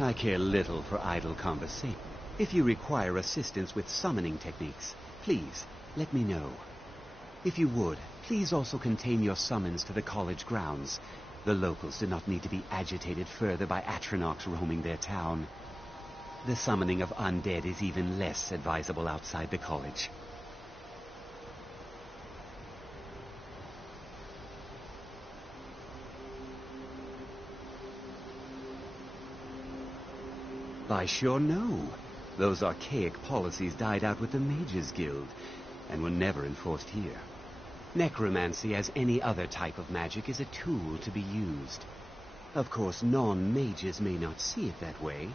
I care little for idle conversation. If you require assistance with summoning techniques, please let me know. If you would, please also contain your summons to the college grounds. The locals do not need to be agitated further by Atronachs roaming their town. The summoning of undead is even less advisable outside the college. I sure know. Those archaic policies died out with the Mages Guild, and were never enforced here. Necromancy, as any other type of magic, is a tool to be used. Of course, non-mages may not see it that way,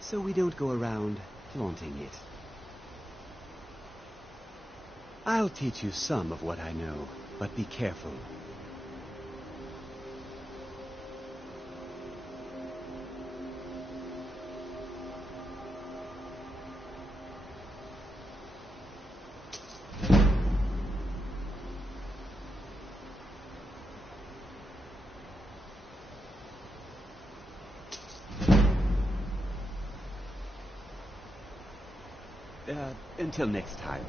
so we don't go around flaunting it. I'll teach you some of what I know, but be careful. Until next time.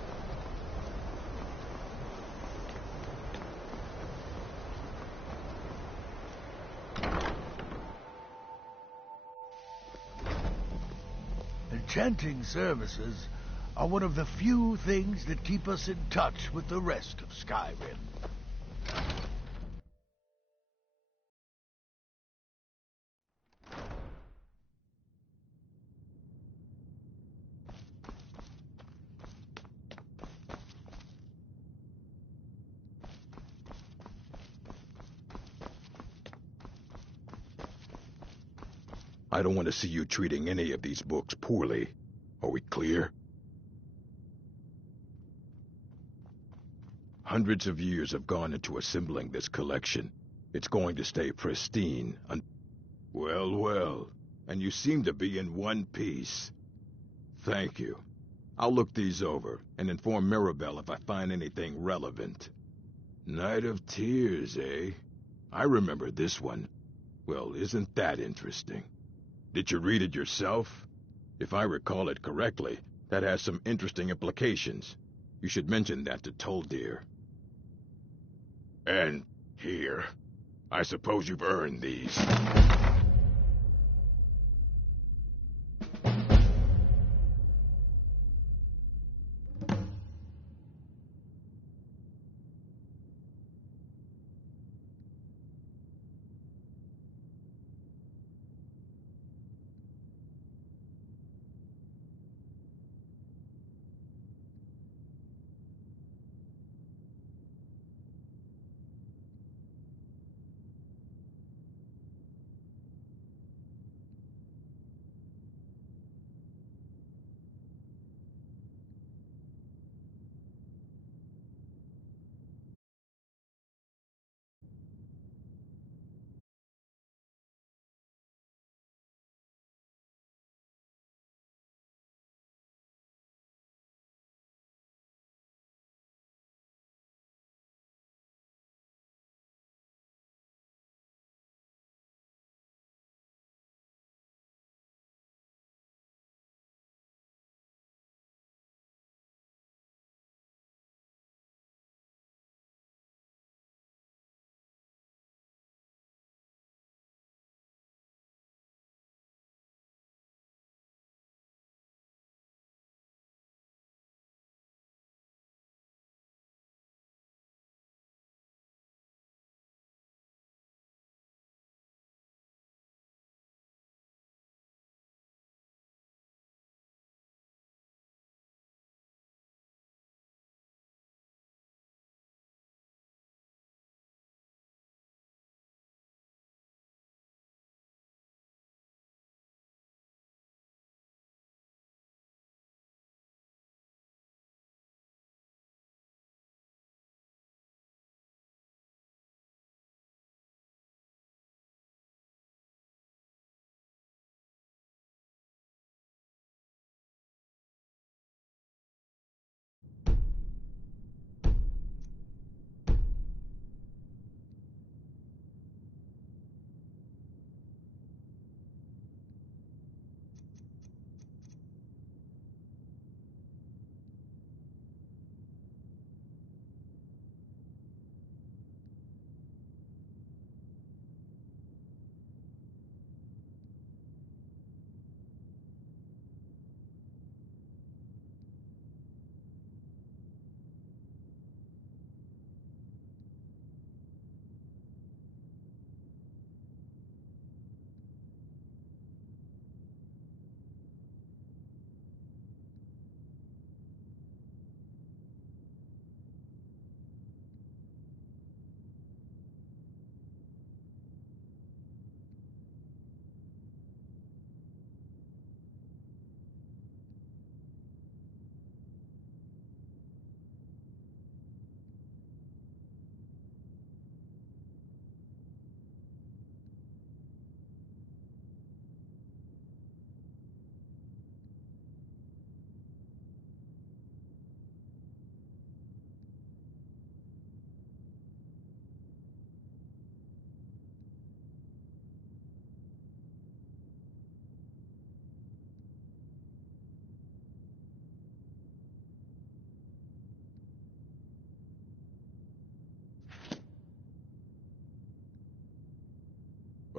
Enchanting services are one of the few things that keep us in touch with the rest of Skyrim. I don't want to see you treating any of these books poorly. Are we clear? Hundreds of years have gone into assembling this collection. It's going to stay pristine. Well, well. And you seem to be in one piece. Thank you. I'll look these over and inform Mirabelle if I find anything relevant. Night of Tears, eh? I remember this one. Well, isn't that interesting? Did you read it yourself? If I recall it correctly, that has some interesting implications. You should mention that to Toldir. And here. I suppose you've earned these.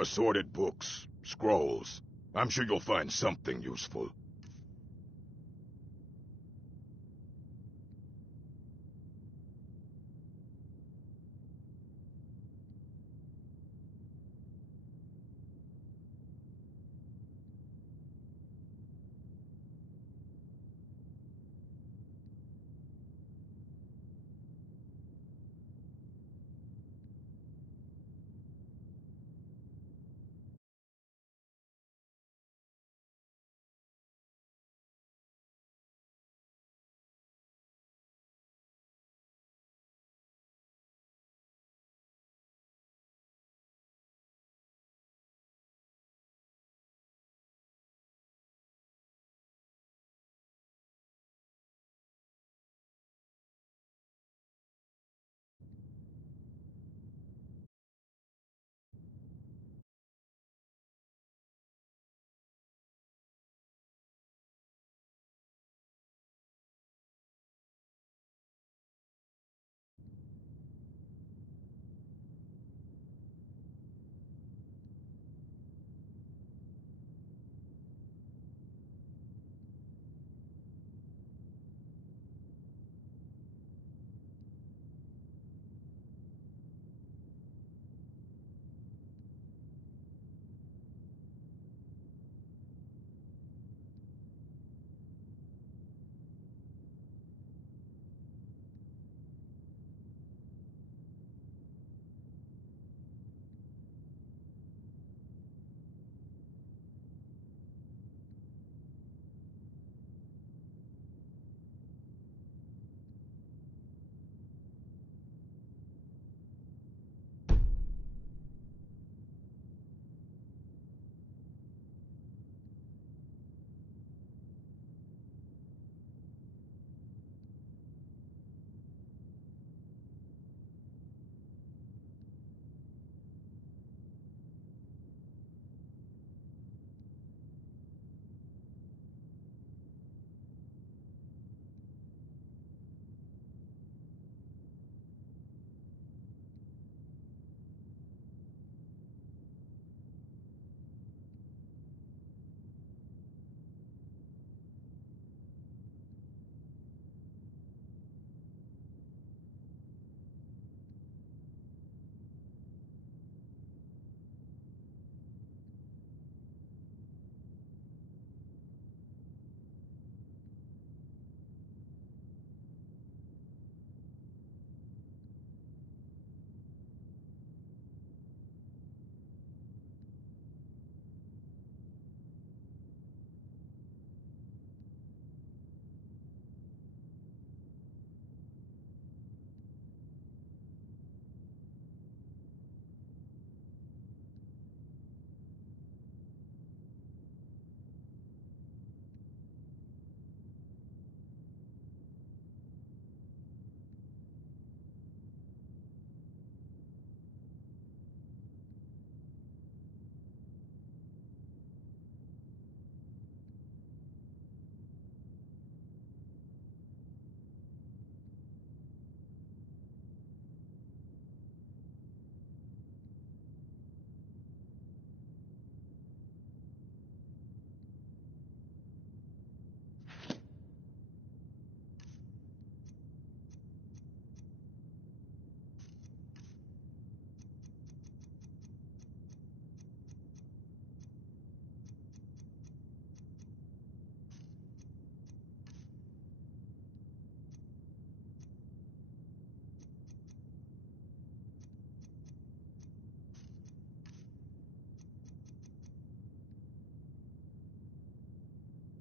assorted books, scrolls. I'm sure you'll find something useful.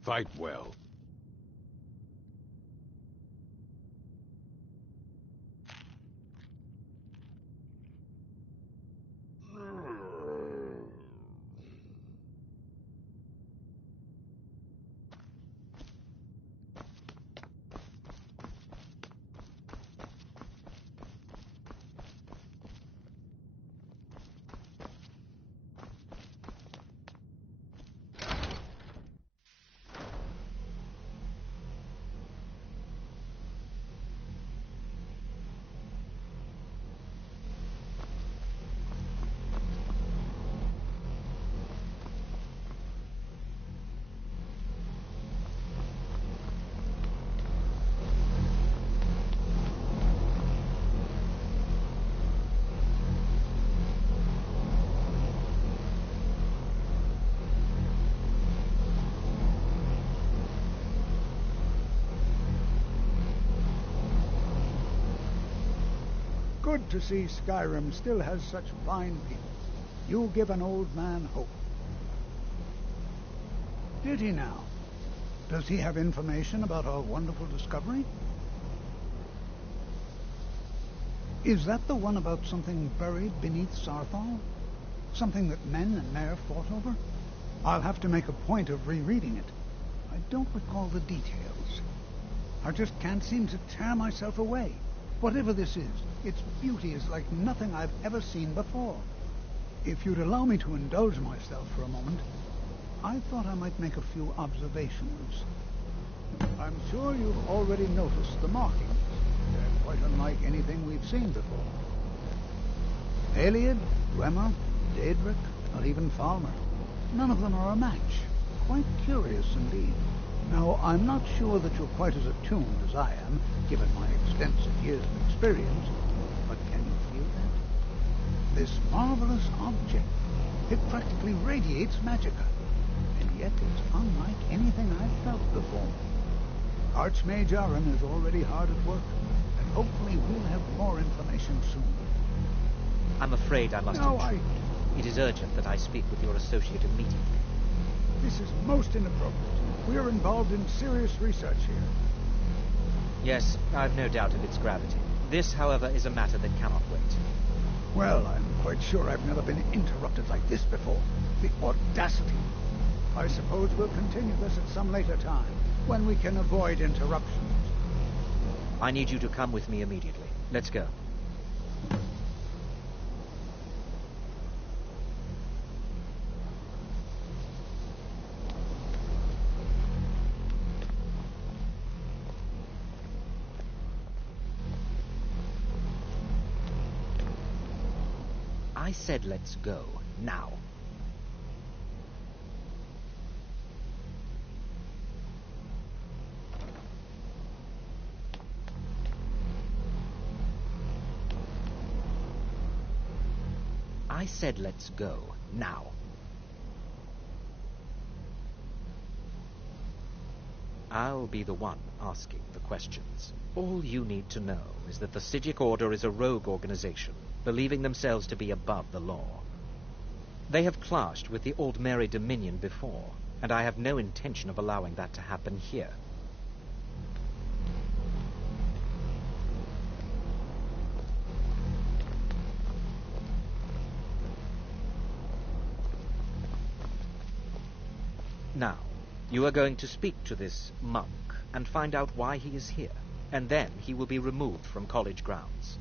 Fight well. good to see Skyrim still has such fine people. You give an old man hope. Did he now? Does he have information about our wonderful discovery? Is that the one about something buried beneath Sarthal? Something that men and Mare fought over? I'll have to make a point of rereading it. I don't recall the details. I just can't seem to tear myself away. Whatever this is, its beauty is like nothing I've ever seen before. If you'd allow me to indulge myself for a moment, I thought I might make a few observations. I'm sure you've already noticed the markings. They're quite unlike anything we've seen before. Aliad, Dwemer, Daedric, or even Falmer. None of them are a match. Quite curious indeed. Now, I'm not sure that you're quite as attuned as I am, given my extensive years of experience, but can you feel that? This marvelous object, it practically radiates magicka, and yet it's unlike anything I've felt before. Archmage Aaron is already hard at work, and hopefully we'll have more information soon. I'm afraid I must intrude. It is urgent that I speak with your associate immediately. This is most inappropriate. We are involved in serious research here. Yes, I've no doubt of its gravity. This, however, is a matter that cannot wait. Well, I'm quite sure I've never been interrupted like this before. The audacity. I suppose we'll continue this at some later time, when we can avoid interruptions. I need you to come with me immediately. Let's go. I said let's go, now. I said let's go, now. I'll be the one asking the questions. All you need to know is that the Psijic Order is a rogue organization, believing themselves to be above the law. They have clashed with the Old Mary Dominion before, and I have no intention of allowing that to happen here. Now, you are going to speak to this monk and find out why he is here, and then he will be removed from college grounds.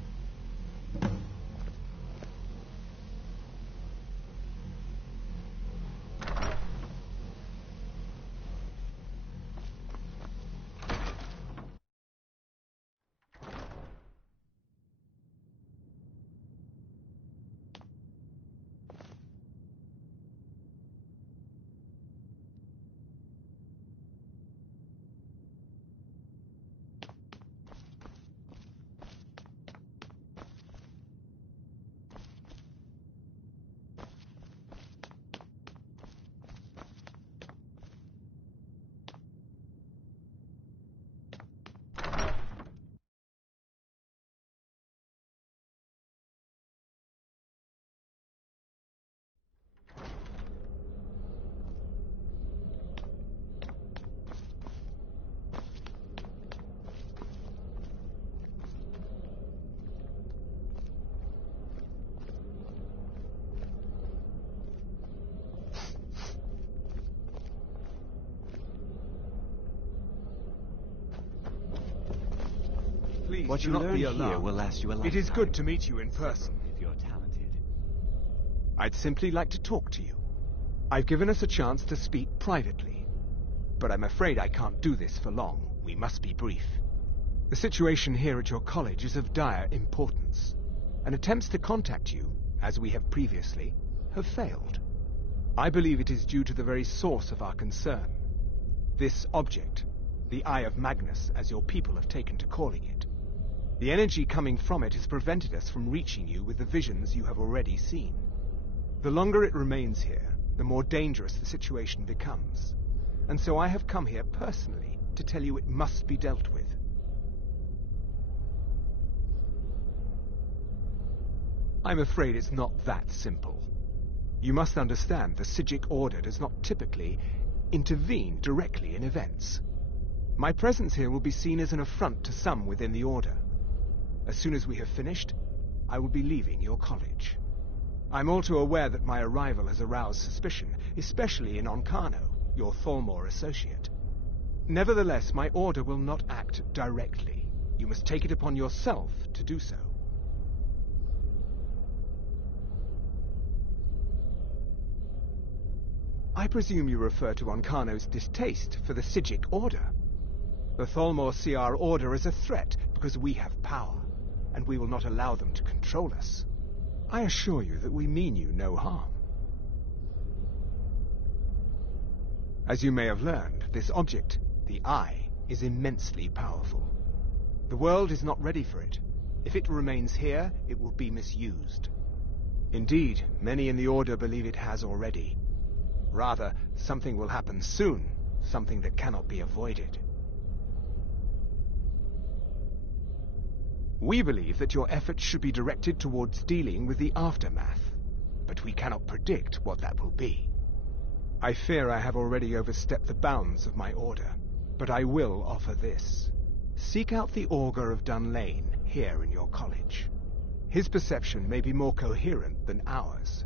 Please, What do you not learn be here alarmed. will last you a lifetime. It is good to meet you in person. If you're talented. I'd simply like to talk to you. I've given us a chance to speak privately. But I'm afraid I can't do this for long. We must be brief. The situation here at your college is of dire importance, and attempts to contact you, as we have previously, have failed. I believe it is due to the very source of our concern. This object, the Eye of Magnus, as your people have taken to calling it. The energy coming from it has prevented us from reaching you with the visions you have already seen. The longer it remains here, the more dangerous the situation becomes. And so I have come here personally to tell you it must be dealt with. I'm afraid it's not that simple. You must understand the Psijic Order does not typically intervene directly in events. My presence here will be seen as an affront to some within the Order. As soon as we have finished, I will be leaving your college. I'm all too aware that my arrival has aroused suspicion, especially in Onkano, your Thalmor associate. Nevertheless, my Order will not act directly. You must take it upon yourself to do so. I presume you refer to Onkano's distaste for the Psijic Order. The Thalmor see our Order as a threat because we have power, and we will not allow them to control us. I assure you that we mean you no harm. As you may have learned, this object, the Eye, is immensely powerful. The world is not ready for it. If it remains here, it will be misused. Indeed, many in the Order believe it has already. Rather, something will happen soon, something that cannot be avoided. We believe that your efforts should be directed towards dealing with the aftermath, but we cannot predict what that will be. I fear I have already overstepped the bounds of my Order, but I will offer this. Seek out the Augur of Dunlane here in your college. His perception may be more coherent than ours.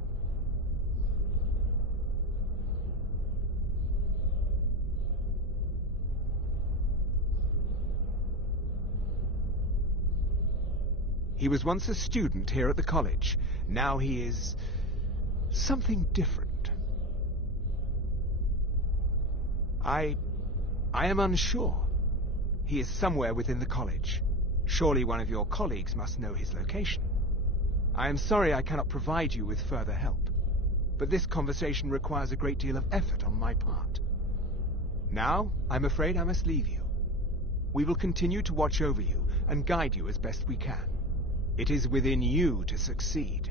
He was once a student here at the college. Now he is something different. I am unsure. He is somewhere within the college. Surely one of your colleagues must know his location. I am sorry I cannot provide you with further help, but this conversation requires a great deal of effort on my part. Now, I'm afraid I must leave you. We will continue to watch over you and guide you as best we can. It is within you to succeed.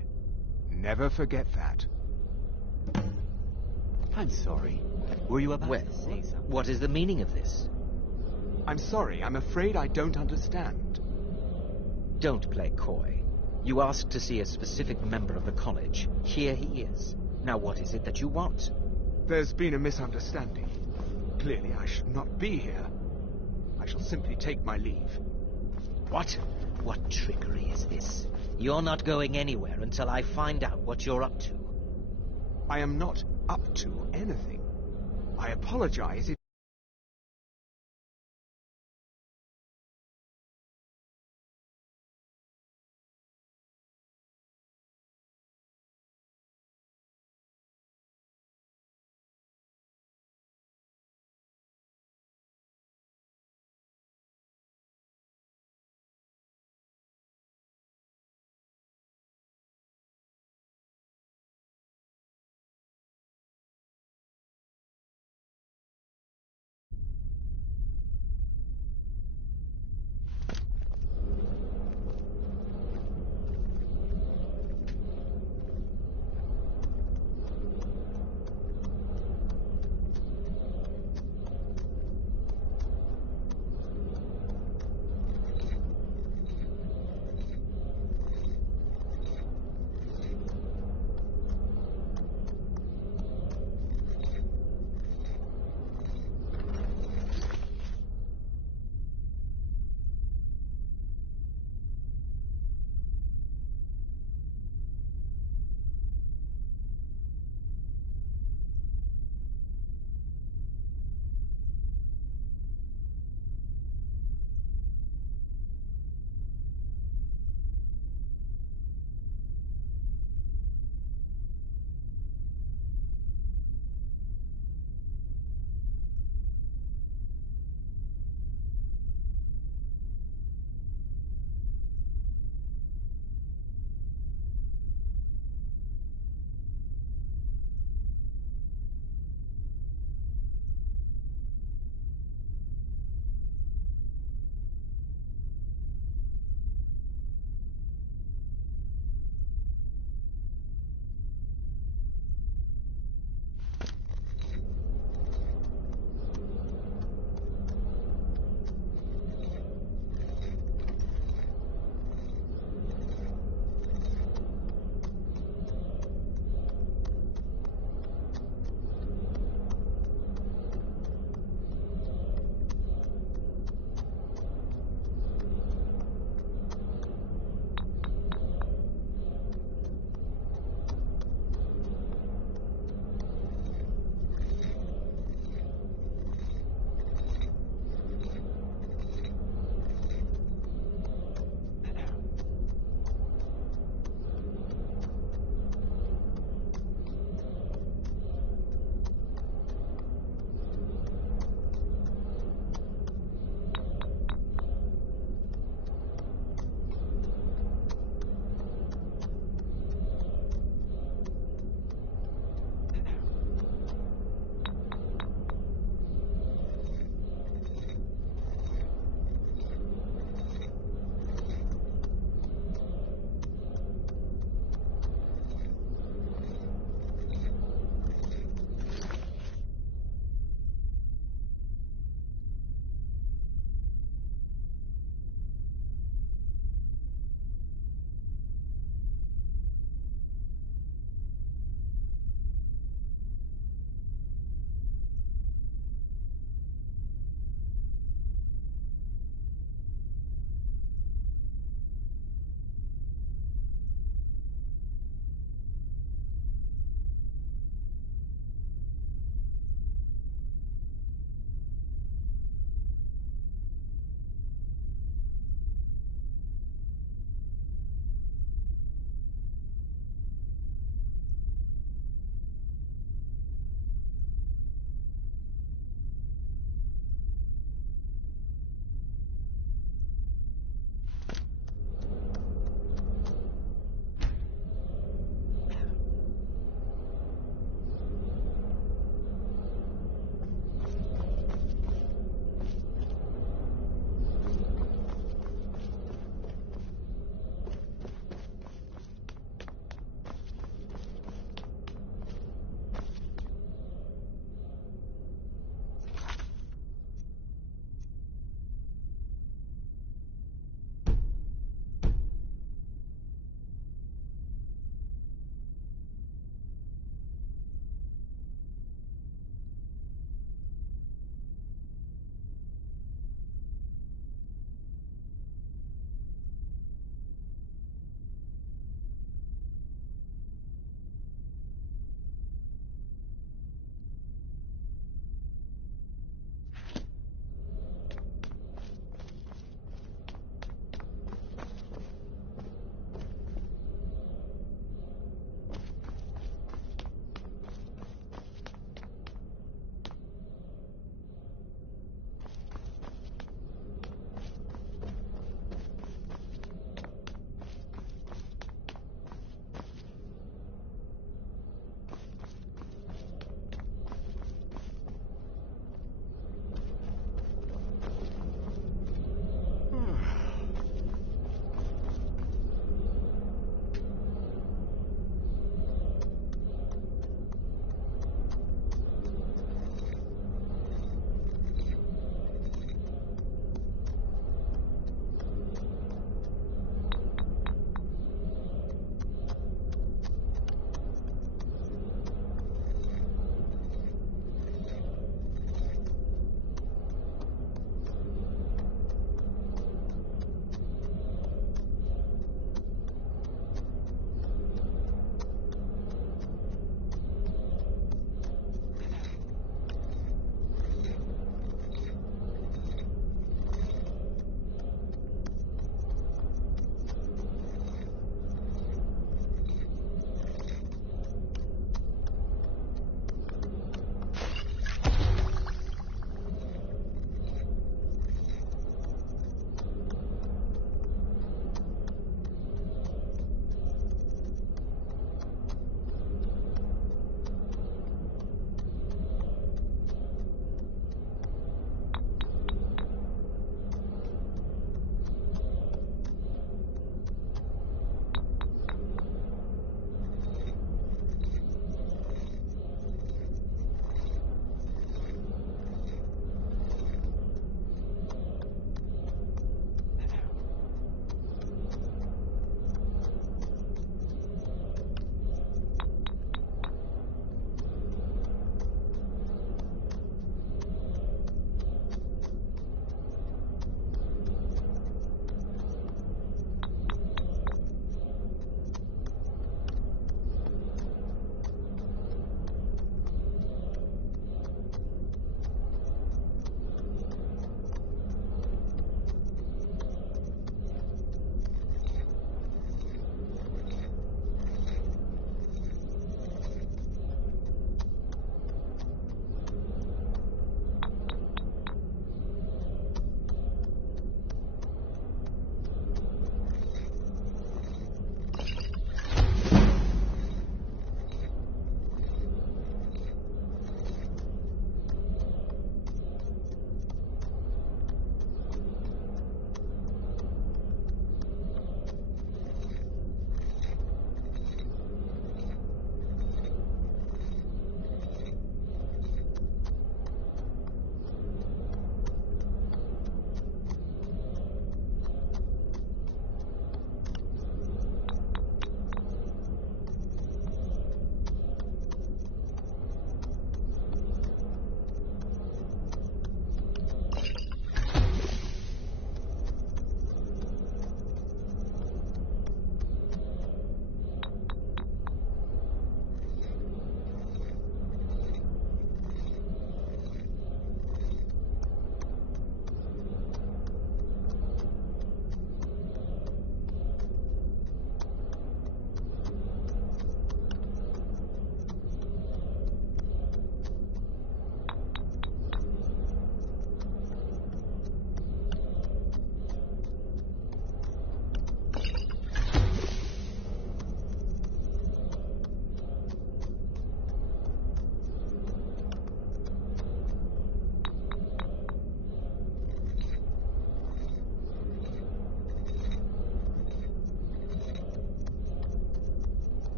Never forget that. I'm sorry. Were you about Well, to say something? what is the meaning of this? I'm sorry, I'm afraid I don't understand. Don't play coy. You asked to see a specific member of the college. Here he is. Now what is it that you want? There's been a misunderstanding. Clearly I should not be here. I shall simply take my leave. What? What trickery is this? You're not going anywhere until I find out what you're up to. I am not up to anything. I apologize if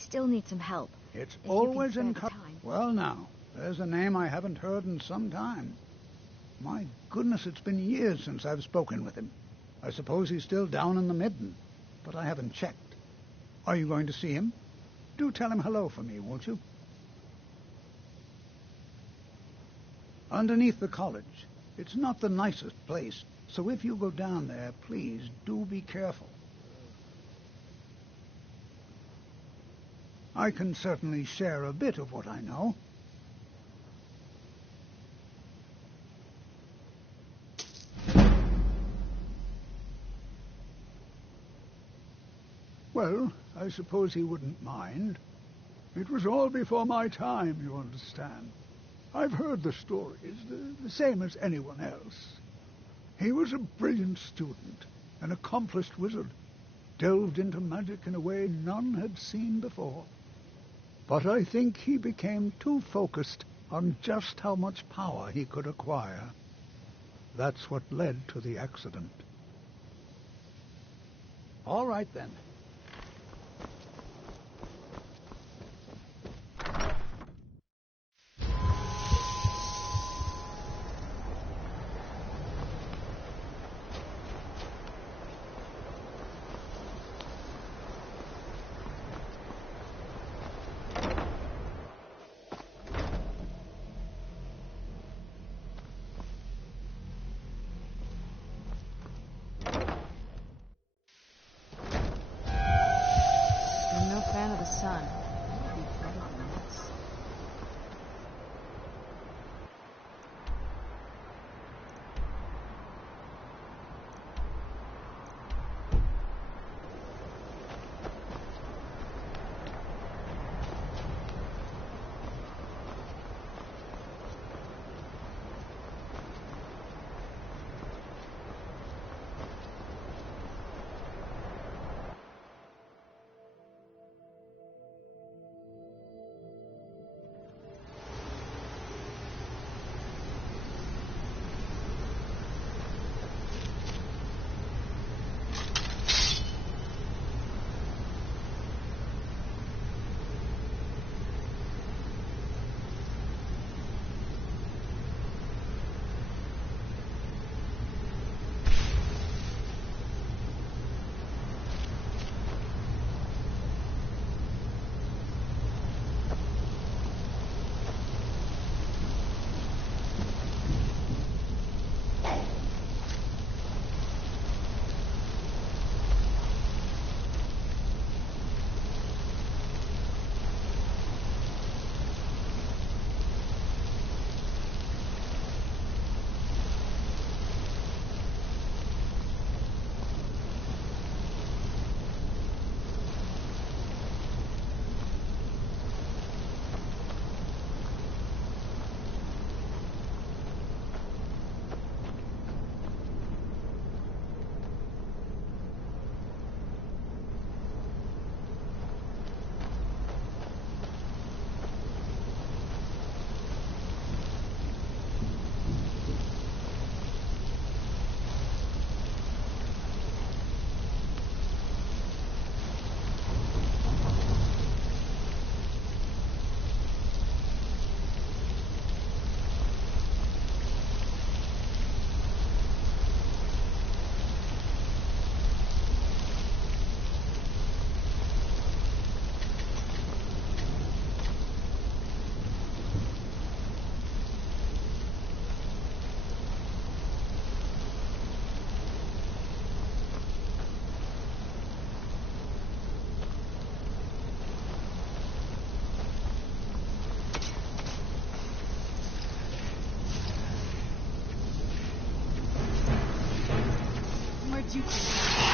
still need some help. It's If always you can spare in... the time. Well, now, there's a name I haven't heard in some time. My goodness, it's been years since I've spoken with him. I suppose he's still down in the Midden, but I haven't checked. Are you going to see him? Do tell him hello for me, won't you? Underneath the college. It's not the nicest place, so if you go down there, please do be careful. I can certainly share a bit of what I know. Well, I suppose he wouldn't mind. It was all before my time, you understand. I've heard the stories, the same as anyone else. He was a brilliant student, an accomplished wizard, delved into magic in a way none had seen before. But I think he became too focused on just how much power he could acquire. That's what led to the accident. All right, then. I'm no fan of the sun. It'd be better than this. Where'd you come from?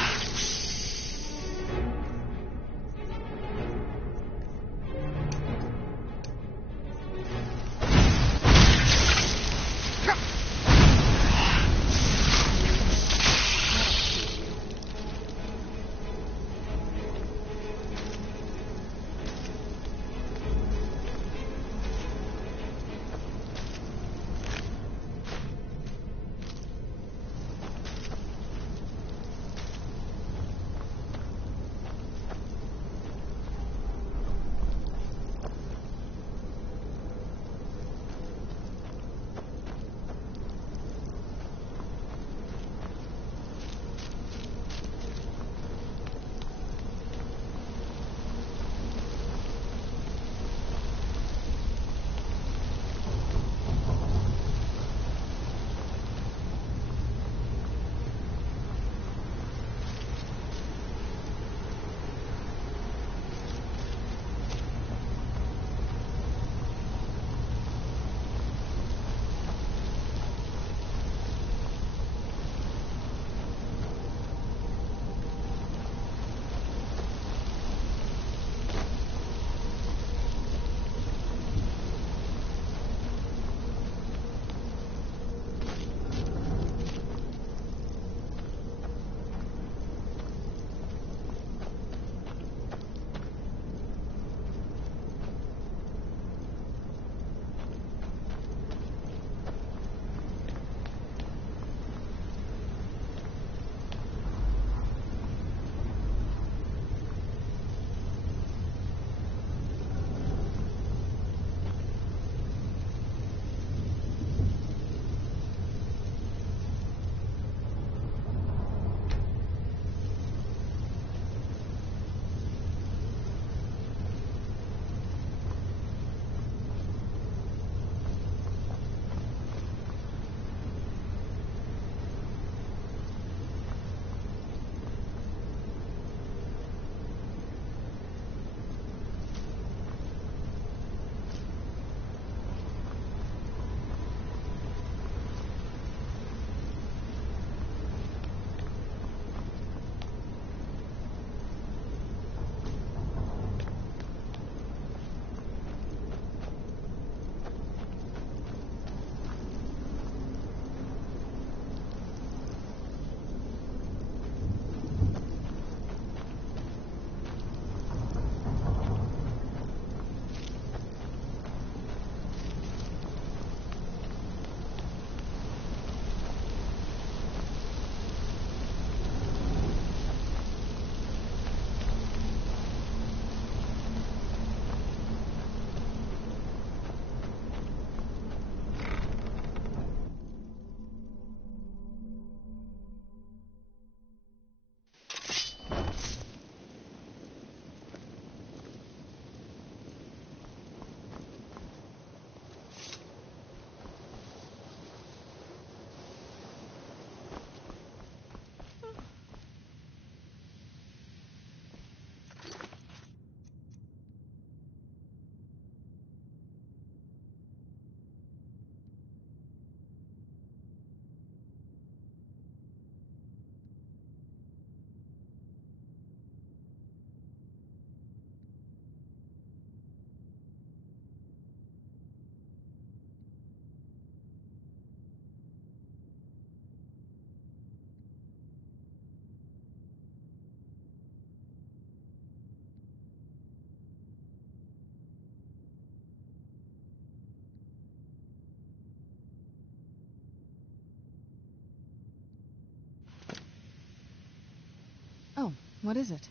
What is it?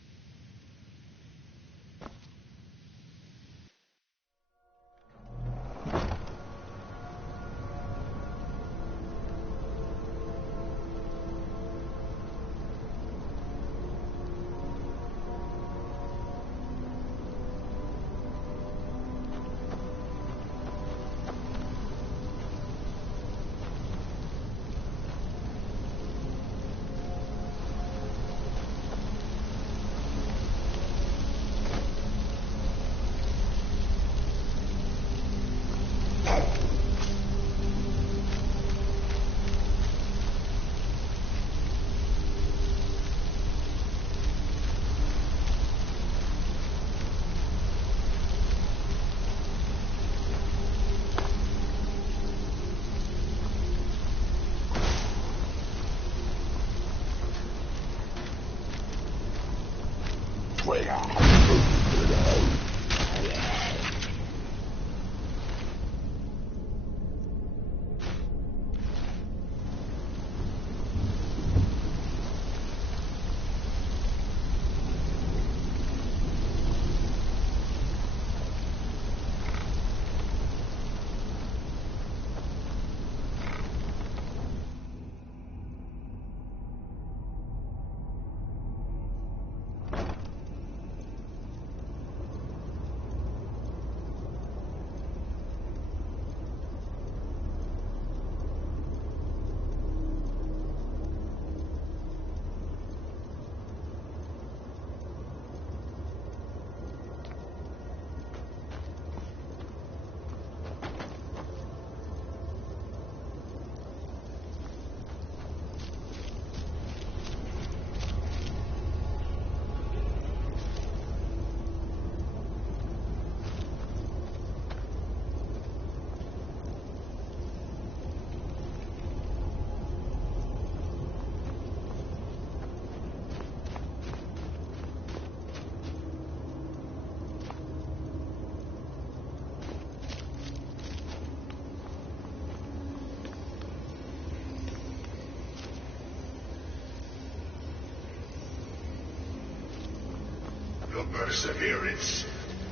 Your perseverance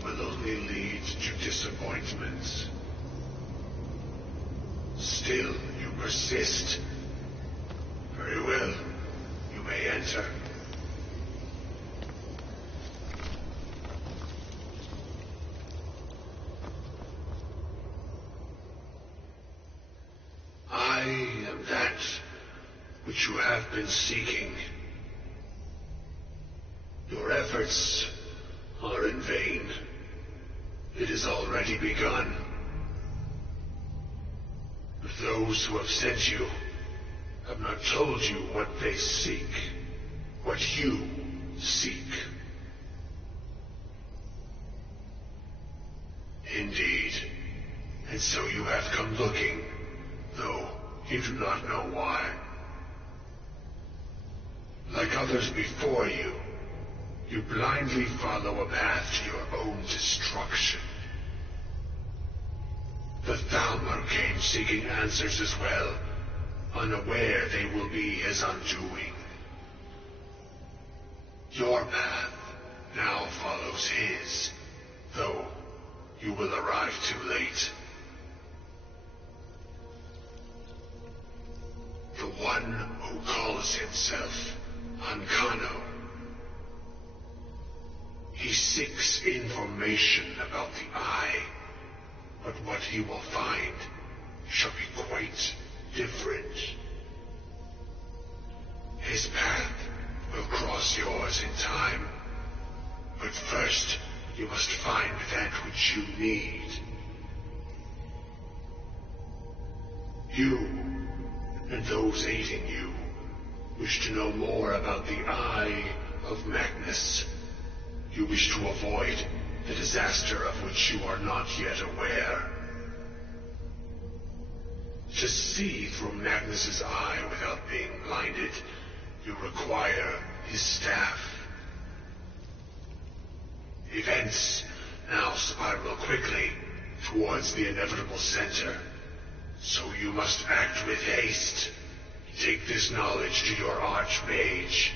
will only lead to disappointments. Still, you persist. Very well. You may enter. I am that which you have been seeking. Your efforts are in vain. It has already begun. But those who have sent you have not told you what they seek, what you seek. Indeed. And so you have come looking, though you do not know why. Like others before you, you blindly follow a path to your own destruction. The Thalmor came seeking answers as well, unaware they will be his undoing. Your path now follows his, though you will arrive too late. The one who calls himself Ankano. He seeks information about the Eye, but what he will find shall be quite different. His path will cross yours in time, but first you must find that which you need. You, and those aiding you, wish to know more about the Eye of Magnus. You wish to avoid the disaster of which you are not yet aware. To see through Magnus's eye without being blinded, you require his staff. Events now spiral quickly towards the inevitable center, so you must act with haste. Take this knowledge to your Archmage.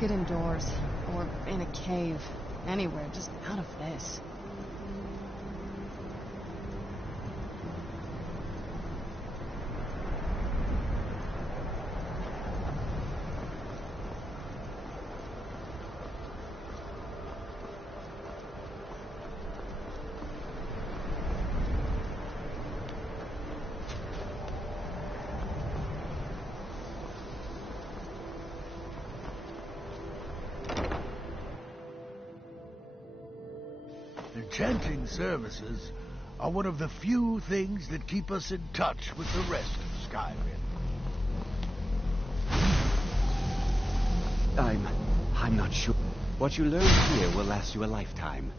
get indoors. Or in a cave. Anywhere, just out of this. Enchanting services are one of the few things that keep us in touch with the rest of Skyrim. I'm not sure. What you learn here will last you a lifetime.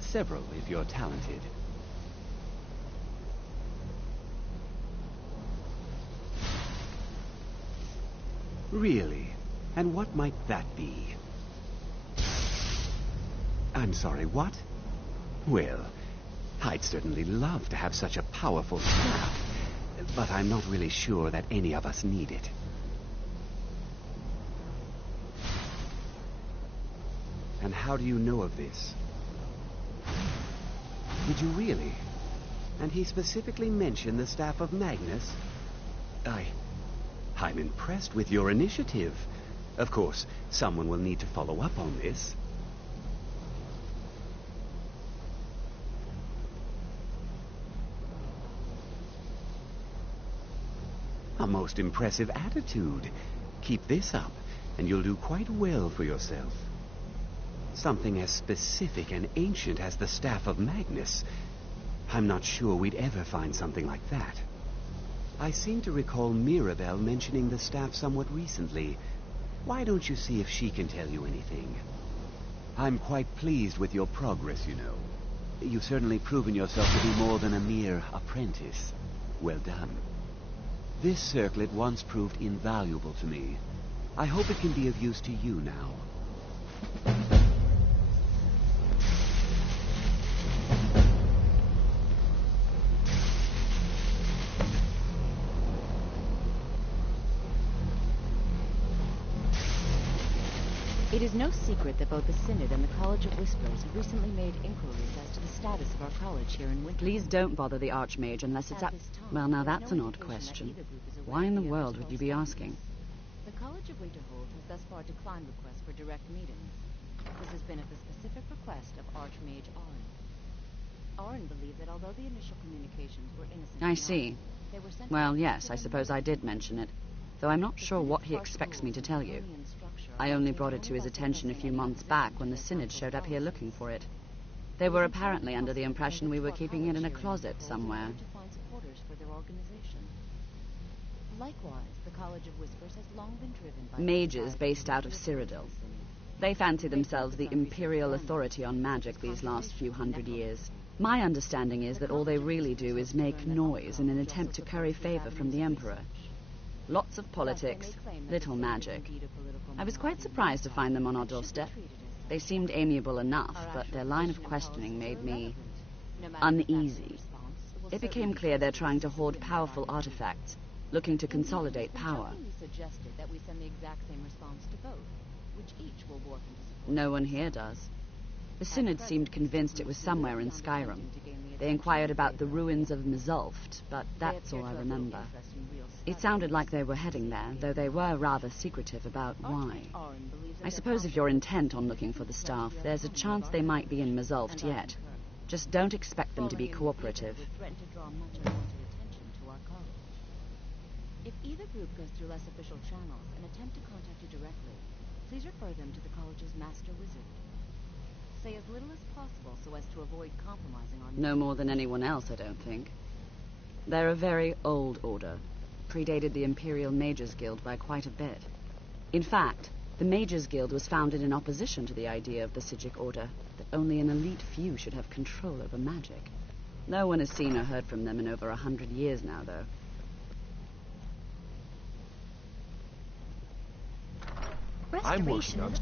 Several, if you're talented. Really? And what might that be? I'm sorry, what? Well, I'd certainly love to have such a powerful staff, but I'm not really sure that any of us need it. And how do you know of this? Did you really? And he specifically mentioned the staff of Magnus? I'm impressed with your initiative. Of course, someone will need to follow up on this. A most impressive attitude. Keep this up, and you'll do quite well for yourself. Something as specific and ancient as the Staff of Magnus. I'm not sure we'd ever find something like that. I seem to recall Mirabelle mentioning the staff somewhat recently. Why don't you see if she can tell you anything? I'm quite pleased with your progress, you know. You've certainly proven yourself to be more than a mere apprentice. Well done. This circlet once proved invaluable to me. I hope it can be of use to you now. It is no secret that both the Synod and the College of Whisperers have recently made inquiries as to the status of our college here in Winterhold. Please don't bother the Archmage unless it's up... Well, now that's an odd question. Why in the world would you be asking? The College of Winterhold has thus far declined requests for direct meetings. This has been at the specific request of Archmage Arn. Arn believed that although the initial communications were innocent... I see. They were sent Well, yes, I suppose I did mention it. Though I'm not sure what he expects me to tell you. I only brought it to his attention a few months back when the Synod showed up here looking for it. They were apparently under the impression we were keeping it in a closet somewhere. Likewise, the College of Whispers has long been driven by mages based out of Cyrodiil. They fancy themselves the imperial authority on magic these last few hundred years. My understanding is that all they really do is make noise in an attempt to curry favor from the Emperor. Lots of politics, little magic. I was quite surprised to find them on our doorstep. They seemed amiable enough, but their line of questioning made me uneasy. It became clear they're trying to hoard powerful artifacts, looking to consolidate power. No one here does. The Synod seemed convinced it was somewhere in Skyrim. They inquired about the ruins of Mzulft, but that's all I remember. It sounded like they were heading there, though they were rather secretive about why. I suppose if you're intent on looking for the staff, there's a chance they might be in Mzulft yet. Just don't expect them to be cooperative. If either group goes through less official channels and attempt to contact you directly, please refer them to the college's master wizard. Say as little as possible so as to avoid compromising on... No more than anyone else, I don't think. They're a very old order. Predated the Imperial Mages Guild by quite a bit. In fact, the Mages Guild was founded in opposition to the idea of the Psijic Order, that only an elite few should have control over magic. No one has seen or heard from them in over 100 years now, though. I'm working on...